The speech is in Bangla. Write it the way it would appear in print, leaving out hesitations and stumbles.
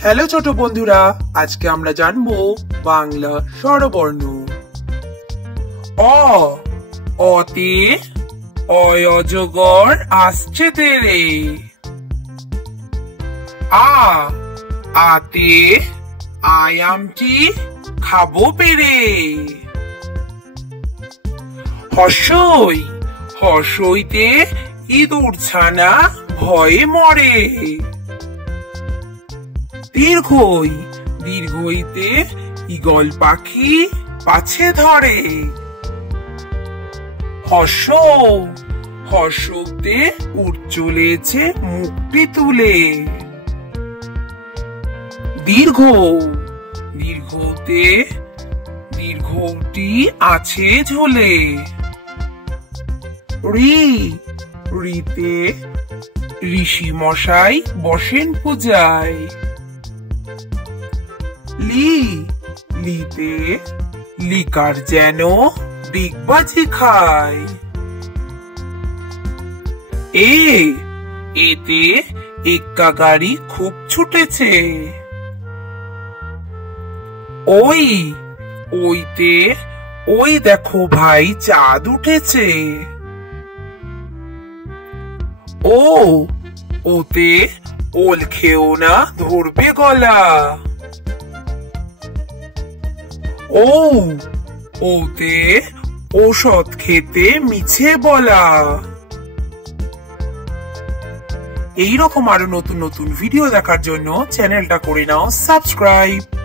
হ্যালো ছোট বন্ধুরা, আজকে আমরা জানবো বাংলা স্বরবর্ণ। অ, অতে অজগর আসছে তেরে। আ, আতে আয়ামটি খাবো পেরে। হর্ষই, হর্ষইতে ইঁদুর ছানা ভয়ে মরে। দীর্ঘই, দীর্ঘইতে ঈগল পাখি পাছে ধরে। হর্ষ, হর্ষতে উঠ চলেছে মুখটি তুলে। দীর্ঘ, দীর্ঘতে দীর্ঘটি আছে ঝোলে। ঋ, ঋতে ঋষি মশাই বসেন পূজায়। লি, লিতে লিকার যেন ডিগবাজি খায়। এ, এতে এক্কা গাড়ি খুব ছুটেছে। ওই, ওইতে ওই দেখো ভাই চাঁদ উঠেছে। ও, ওতে ওল খেও না ধরবে গলা। ও, ওতে ঔষধ খেতে মিছে বলা। এইরকম আরো নতুন নতুন ভিডিও দেখার জন্য চ্যানেলটা করে নাও সাবস্ক্রাইব।